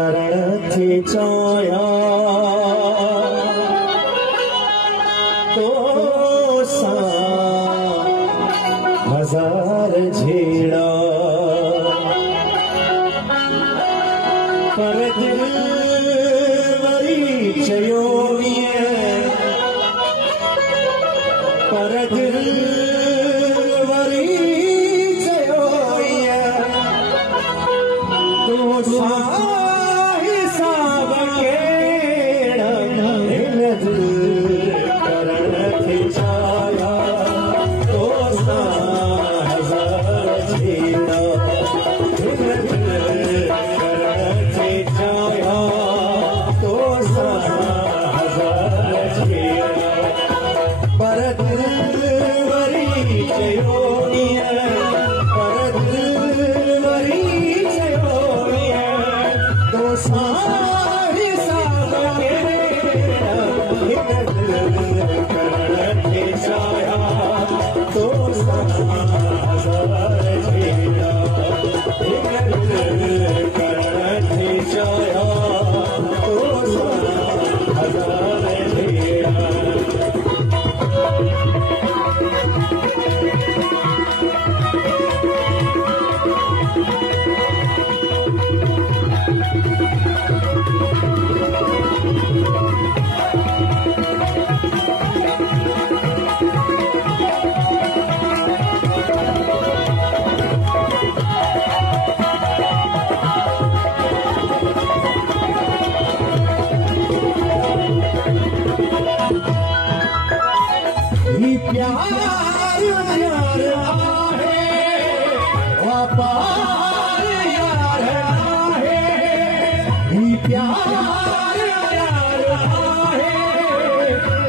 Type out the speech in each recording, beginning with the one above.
करण थी चाया तो सा हजार झेड़ा पर दिल वरी चयो पर दिल वरी चयो तो सा हिसाब केड़ा हिन दिल करण थी चाया तो सा हजार झेड़ा हिन दिल करण थी चाया तो सा हजार झेड़ा पर दिल वरी चयो पर दिल वरी चयो तो सा हिसाब केड़ा हिन दिल करण थी चाया तो सा हजार झेड़ा हिन दिल करण थी चाया तो सा हजार झेड़ा प्यार यार आहे वफार यार आहे प्यार यार आहे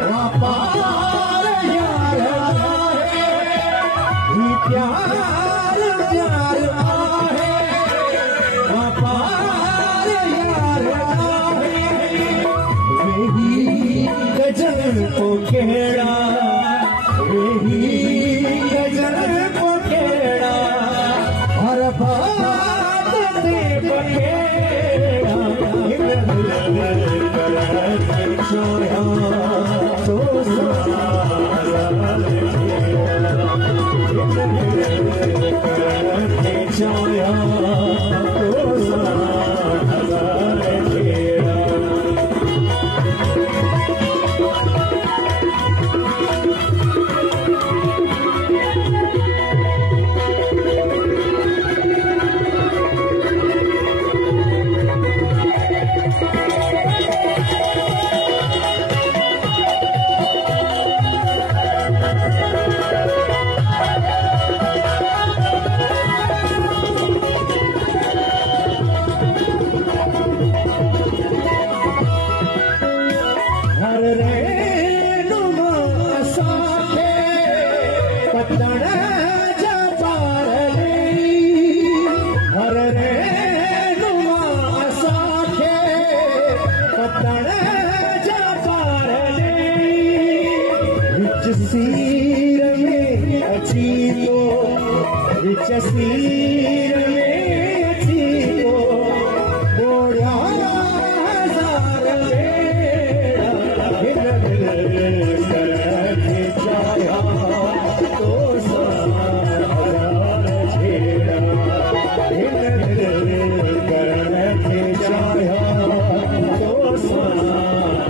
वफार यार आहे प्यार यार आहे वफार यार आहे वही गजल को केड़ा गजल को केड़ा हर बात ते बखेड़ा हिन दिल करण थी चाया तो सा हजार झेड़ा हिन दिल करण थी चाया तो सा हजार झेड़ा सीर में अची तो सीर में अची तो बोड़ा हजार हिन दिल करण थी चाया तो सा हजार झेड़ा हिन दिल करण थी चाया तो सा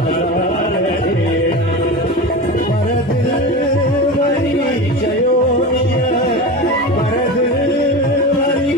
हजार झेड़ा पर दिल वरी चयो पर दिल वरी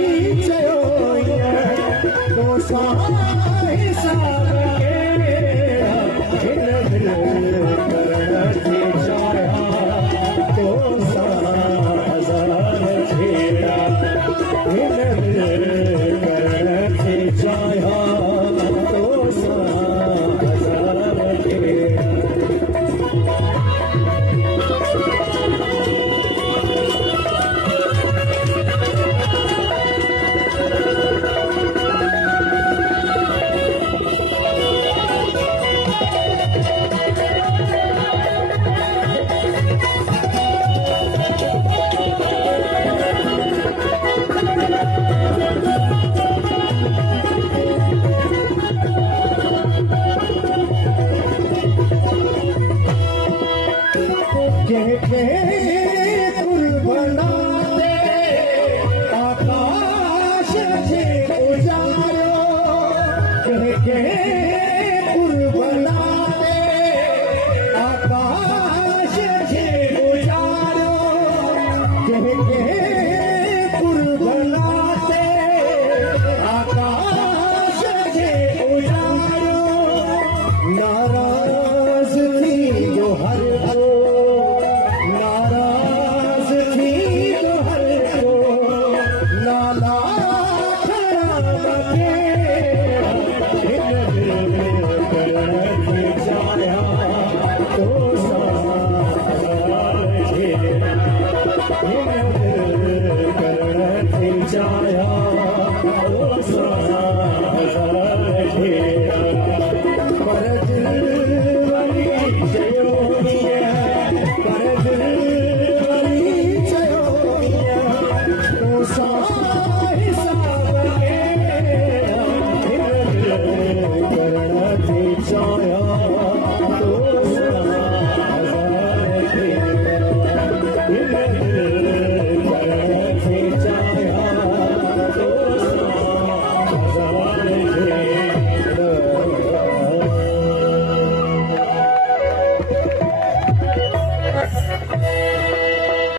ये कुर्बला